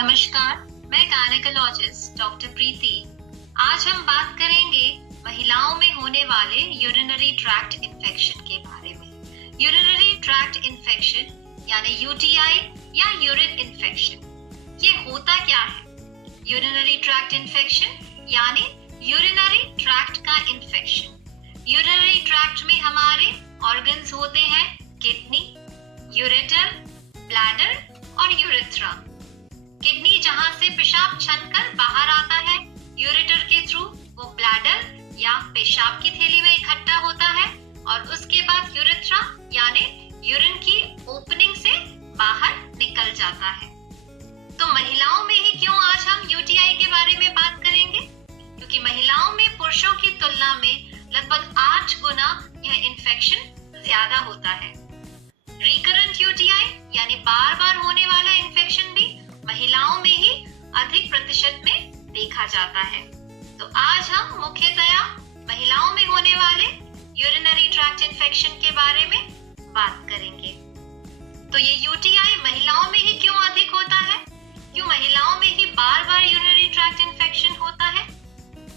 नमस्कार, मैं gynaecologist doctor प्रीति। आज हम बात करेंगे महिलाओं में होने वाले यूरिनरी ट्रैक्ट इन्फेक्शन के बारे में। यूरिनरी ट्रैक्ट इन्फेक्शन यानी यूटीआई या यूरिन इन्फेक्शन, ये होता क्या है? यूरिनरी ट्रैक्ट इन्फेक्शन यानी यूरिनरी ट्रैक्ट का इन्फेक्शन। यूरिनरी ट्रैक्ट में हमारे ऑर्गन्स होते हैं किडनी, यूरेटर, ब्लैडर और यूरेथ्रा। किडनी जहां से पेशाब छनकर बाहर आता है, यूरेटर के थ्रू वो ब्लैडर या पेशाब की थैली में इकट्ठा होता है और उसके बाद यूरेथ्रा यानी यूरिन की ओपनिंग से बाहर निकल जाता है। तो महिलाओं में ही क्यों आज हम यूटीआई के बारे में बात करेंगे? क्योंकि महिलाओं में पुरुषों की तुलना में लगभग 8 गुना यह इन्फेक्शन ज्यादा होता है। रिकरेंट यूटीआई यानी बार बार होने वाला इन्फेक्शन भी महिलाओं में ही अधिक प्रतिशत में देखा जाता है। तो आज हम मुख्यतया महिलाओं में होने वाले यूरिनरी ट्रैक्ट इन्फेक्शन के बारे में बात करेंगे। तो ये यूटीआई महिलाओं में ही क्यों अधिक होता है? क्यों महिलाओं में ही बार बार यूरिनरी ट्रैक्ट इन्फेक्शन होता है?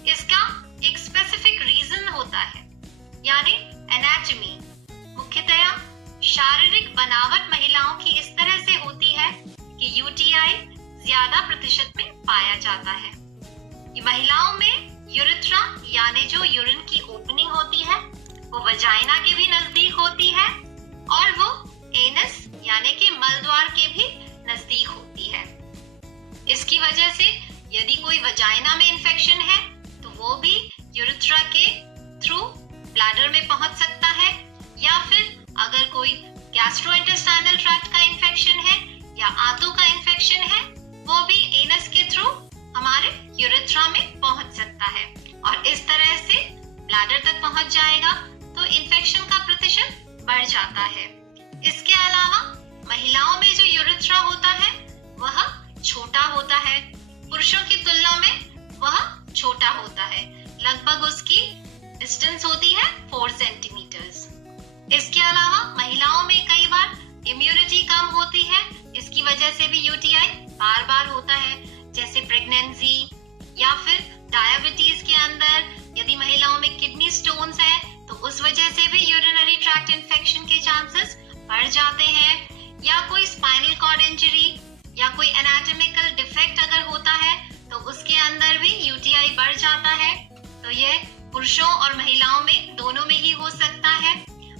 इसका एक स्पेसिफिक रीजन होता है, यानी एनाटॉमी। मुख्यतया शारीरिक बनावट महिलाओं की इस तरह से होती है कि यूटीआई ज्यादा प्रतिशत में पाया जाता है। ये महिलाओं में यूरेथ्रा यानी जो यूरिन की ओपनिंग होती है वो वजाइना के भी नजदीक होती है और वो एनस यानी कि मलद्वार के भी नजदीक होती है। इसकी वजह से यदि कोई वजाइना में इन्फेक्शन है तो वो भी यूरेथ्रा के थ्रू ब्लैडर में पहुंच सकता है, या फिर अगर कोई गैस्ट्रोइंटेस्टाइनल ट्रैक्ट का इन्फेक्शन है या आंतों का इन्फेक्शन है, वो भी एनस के थ्रू हमारे यूरेथ्रा में पहुंच सकता है और इस तरह से ब्लैडर तक पहुंच जाएगा तो इन्फेक्शन का प्रतिशत बढ़ जाता है। इसके अलावा महिलाओं में जो यूरेथ्रा होता है वह छोटा होता है, पुरुषों की तुलना में वह छोटा होता है। लगभग उसकी डिस्टेंस होती है 4 सेंटीमीटर्स। इसके अलावा महिलाओं में कई बार इम्यूनिटी कम होती है, इसकी वजह से भी यूटीआई बार बार होता है, जैसे प्रेगनेंसी या फिर डायबिटीज के अंदर यदि महिलाओं में किडनी स्टोन्स है तो उस वजह से भी यूरिनरी ट्रैक्ट इन्फेक्शन के चांसेस बढ़ जाते हैं, या कोई स्पाइनल कॉर्ड इंजरी या कोई एनाटॉमिकल डिफेक्ट अगर होता है तो उसके अंदर भी यूटीआई बढ़ जाता है। तो यह पुरुषों और महिलाओं में दोनों में ही हो सकता है।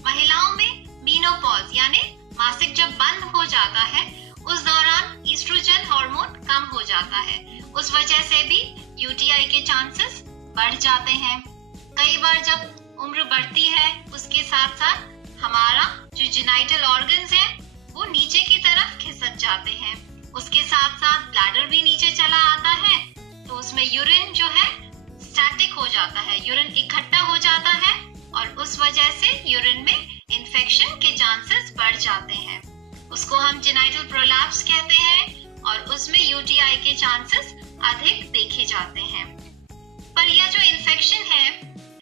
महिलाओं में मेनोपॉज यानी मासिक जब बंद हो जाता है उस दौरान ईस्ट्रोजन हार्मोन कम हो जाता है, उस वजह से भी यूटीआई के चांसेस बढ़ जाते हैं। कई बार जब उम्र बढ़ती है उसके साथ साथ हमारा जो जेनिटल ऑर्गन्स है वो नीचे की तरफ खिसक जाते हैं, उसके साथ साथ ब्लैडर भी नीचे चला आता है, तो उसमें यूरिन जो है स्टैटिक हो जाता है, यूरिन इकट्ठा हो जाता है और उस वजह से यूरिन में इन्फेक्शन के चांसेस बढ़ जाते हैं। उसको हम जेनिटल प्रोलैप्स कहते हैं और उसमें यूटीआई के चांसेस अधिक देखे जाते हैं। पर यह जो इन्फेक्शन है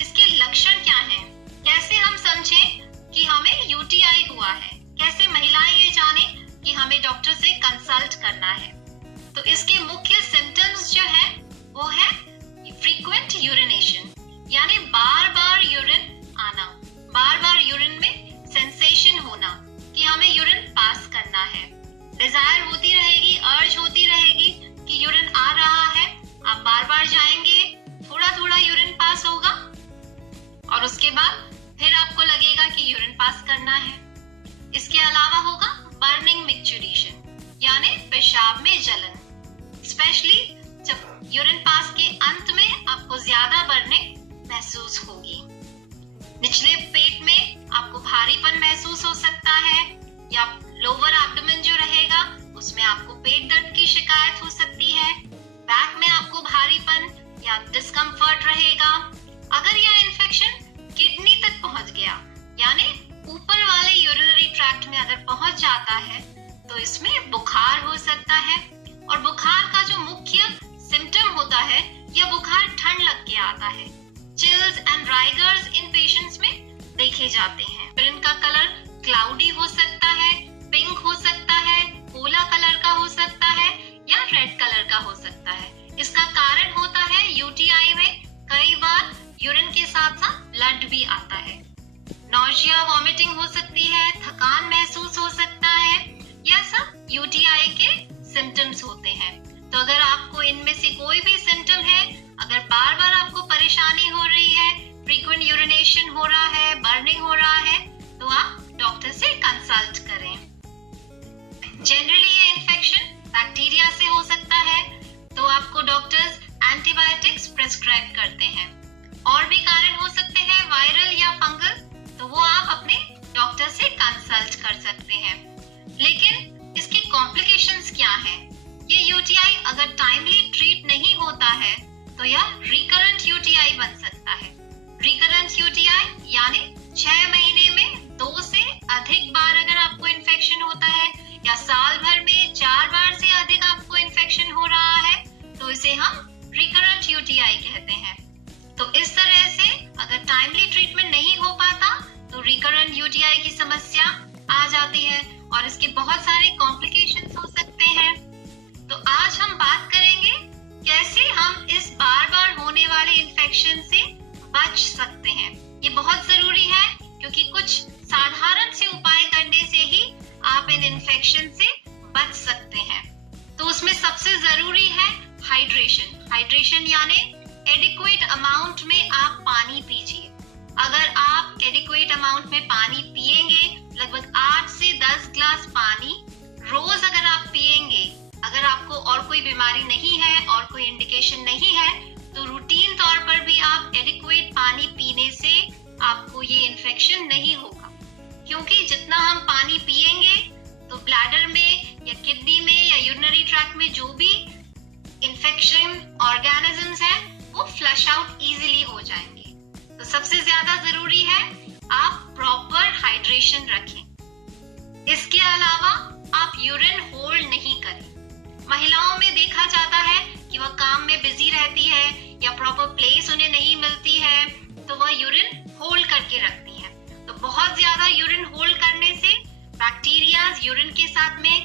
इसके लक्षण क्या हैं? कैसे हम समझें कि हमें यूटीआई हुआ है? कैसे महिलाएं ये जाने कि हमें डॉक्टर से कंसल्ट करना है? तो इसके मुख्य सिम्टम्स जो है वो है फ्रीक्वेंट यूरिनेशन यानी बार बार यूरिन आना, बार बार यूरिन में सेंसेशन होना कि हमें यूरिन पास करना है। डिजायर होती रहेगी, अर्ज होती रहेगी कि यूरिन आ रहा है, आप बार बार जाएंगे, थोड़ा थोड़ा यूरिन पास होगा और उसके बाद फिर आपको लगेगा कि यूरिन पास करना है। इसके अलावा होगा बर्निंग मिक्चुरेशन यानी पेशाब में जलन, स्पेशली जब यूरिन पास के अंत में आपको ज्यादा बर्निंग महसूस होगी। निचले पेट में आपको भारीपन महसूस हो सकता है, या लोअर एब्डोमेन जो रहेगा उसमें आपको पेट दर्द की शिकायत हो सकती है, बैक में आपको भारीपन या डिस्कम्फर्ट रहेगा। अगर यह इन्फेक्शन किडनी तक पहुंच गया यानी ऊपर वाले यूरिनरी ट्रैक्ट में अगर पहुंच जाता है तो इसमें बुखार हो सकता है, और बुखार का जो मुख्य सिम्टम होता है यह बुखार ठंड लग के आता है। Chills and rigors in patients में देखे जाते हैं। यूरिन का कलर क्लाउडी हो सकता है, पिंक हो सकता है, कोला कलर का हो सकता है या रेड यूटीआई के सिम्टम्स होते हैं। तो अगर आपको इनमें से कोई भी सिम्टम है, अगर बार बार आपको परेशानी हो रही है, फ्रीक्वेंट यूरिनेशन हो रहा है, बर्निंग हो रहा है, तो आप डॉक्टर से कंसल्ट करें। जनरली ये इन्फेक्शन बैक्टीरिया से हो सकता है, तो आपको डॉक्टर्स एंटीबायोटिक्स प्रेस्क्राइब करते हैं। और भी कारण हो सकते हैं वायरल या फंगल, तो वो आप अपने डॉक्टर से कंसल्ट कर सकते हैं। लेकिन इसके कॉम्प्लिकेशंस क्या हैं? ये यूटीआई अगर टाइमली ट्रीट नहीं होता है तो यह रिकरेंट यूटीआई बन सकता है। रिकरेंट यूटीआई यानी 6 महीने में 2 से अधिक बार अगर आपको इन्फेक्शन होता है या साल भर में 4 बार से अधिक आपको इन्फेक्शन हो रहा है, तो इसे हम रिकरेंट यूटीआई कहते हैं। तो इस तरह से अगर टाइमली ट्रीटमेंट नहीं हो पाता तो रिकरेंट यूटीआई की समस्या आ जाती है और इसके बहुत सारे कॉम्प्लिकेशंस हो सकते हैं। तो आज हम बात करेंगे कैसे हम इस बार बार होने वाले इन्फेक्शन से बच सकते हैं। ये बहुत जरूरी है क्योंकि कुछ साधारण से उपाय करने से ही आप इन इन्फेक्शन से बच सकते हैं। तो उसमें सबसे जरूरी है हाइड्रेशन। हाइड्रेशन यानी एडिक्वेट अमाउंट में आप पानी पीजिए। अगर आप एडिक्वेट अमाउंट में पानी पिएंगे, लगभग 8 से 10 ग्लास पानी रोज अगर आप पिएंगे, अगर आपको और कोई बीमारी नहीं है और कोई इंडिकेशन नहीं है, तो रूटीन तौर पर भी आप एडिक्वेट पानी पीने से आपको ये इन्फेक्शन नहीं होगा। क्योंकि जितना हम पानी पिएंगे तो ब्लैडर में या किडनी में या यूरिनरी ट्रैक्ट में जो भी इन्फेक्शन ऑर्गेनिजम्स हैं वो फ्लश आउट इजीली हो जाएंगे। तो सबसे ज्यादा जरूरी है आप प्रॉपर हाइड्रेशन रखें। इसके अलावा आप यूरिन होल्ड नहीं करें। महिलाओं में देखा जाता है कि वह काम में बिजी रहती है या प्रॉपर प्लेस उन्हें नहीं मिलती है, तो वह यूरिन होल्ड करके रखती है। तो बहुत ज्यादा यूरिन होल्ड करने से बैक्टीरिया यूरिन के साथ में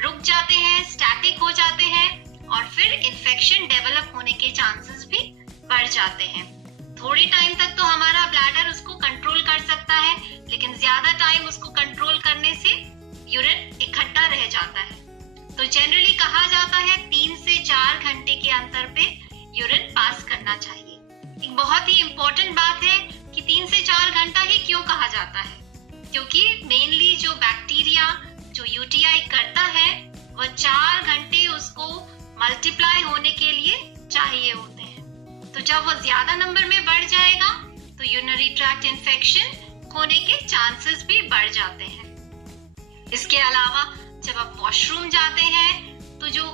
रुक जाते हैं, स्टैटिक हो जाते हैं और फिर इन्फेक्शन डेवलप होने के चांसेस भी बढ़ जाते हैं। थोड़ी टाइम तक तो हमारा ब्लैडर उसको कंट्रोल कर सकता है, लेकिन ज्यादा टाइम उसको कंट्रोल करने से यूरिन इकट्ठा रह जाता है। तो जनरली कहा जाता है 3 से 4 घंटे के अंतर पे यूरिन पास करना चाहिए। एक बहुत ही इम्पोर्टेंट बात है कि 3 से 4 घंटा ही क्यों कहा जाता है, क्योंकि मेनली जो बैक्टीरिया जो यूटीआई करता है वह 4 घंटे उसको मल्टीप्लाई होने के लिए चाहिए होते हैं। तो जब वो ज्यादा नंबर में बढ़ जाएगा तो यूरिनरी ट्रैक्ट इन्फेक्शन होने के चांसेस भी बढ़ जाते हैं। इसके अलावा जब आप वॉशरूम जाते हैं तो जो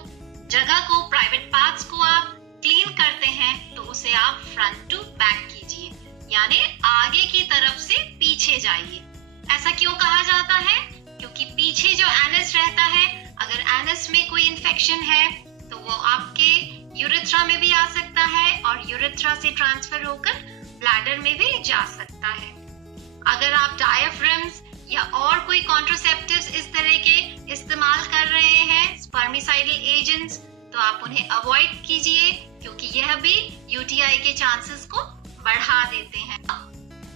जगह को, प्राइवेट पार्ट्स को आप क्लीन करते हैं, तो उसे आप फ्रंट टू बैक कीजिए, यानी आगे की तरफ से पीछे जाइए। ऐसा क्यों कहा जाता है? क्योंकि पीछे जो एनस रहता है, अगर एनस में कोई इन्फेक्शन है तो वो आपके यूरेथ्रा में भी आ सकता है और यूरेथ्रा से ट्रांसफर होकर ब्लैडर में भी जा सकता है। अगर आप डायाफ्राम्स या और कोई कॉन्ट्रासेप्टिव्स इस तरह के इस्तेमाल कर रहे हैं, स्पर्मिसाइडल एजेंट्स, तो आप उन्हें अवॉइड कीजिए क्योंकि यह भी यूटीआई के चांसेस को बढ़ा देते हैं।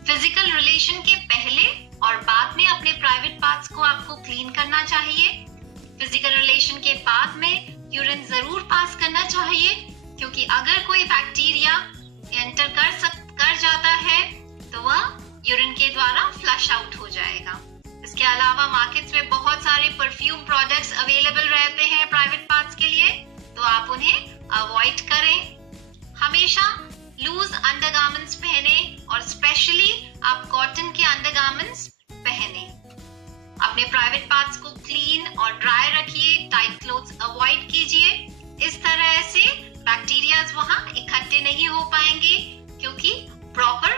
फिजिकल रिलेशन के पहले और बाद में अपने प्राइवेट पार्ट्स को आपको क्लीन करना चाहिए। फिजिकल रिलेशन के बाद में यूरिन जरूर पास करना चाहिए, क्योंकि अगर कोई बैक्टीरिया एंटर कर जाता है तो वह यूरिन के द्वारा फ्लश आउट हो जाएगा। इसके अलावा मार्केट्स में बहुत सारे परफ्यूम प्रोडक्ट्स अवेलेबल रहते हैं प्राइवेट पार्ट्स के लिए, तो आप उन्हें अवॉइड करें। हमेशा लूज अंडरगारमेंट्स पहने और स्पेशली आप कॉटन के अंडरगारमेंट्स पहने। अपने प्राइवेट पार्ट्स को क्लीन और ड्राई रखिए, टाइट क्लोथ्स अवॉइड कीजिए। इस तरह से बैक्टीरियाज वहां इकट्ठे नहीं हो पाएंगे क्योंकि प्रॉपर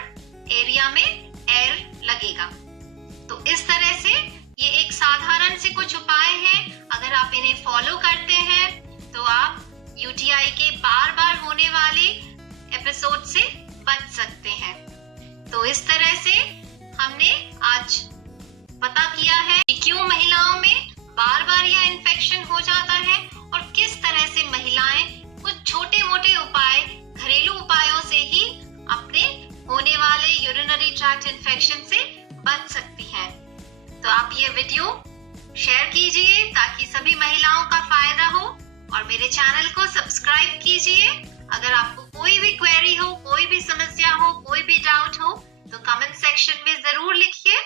एरिया में एयर लगेगा। तो इस तरह से ये एक साधारण से कुछ उपाय हैं। अगर आप इन्हें फॉलो करते हैं तो आप यूटीआई के बार बार होने वाले एपिसोड से बच सकते हैं। तो इस तरह से हमने आज पता किया है कि क्यों महिलाओं में बार बार यह इन्फेक्शन हो जाता है और किस तरह से महिलाएं कुछ छोटे मोटे उपाय, घरेलू उपायों से ही अपने होने वाले यूरिनरी ट्रैक्ट इन्फेक्शन से बच सकती हैं। तो आप ये वीडियो शेयर कीजिए ताकि सभी महिलाओं का फायदा हो और मेरे चैनल को सब्सक्राइब कीजिए। अगर आपको कोई भी क्वेरी हो, कोई भी समस्या हो, कोई भी डाउट हो तो कमेंट सेक्शन में जरूर लिखिए।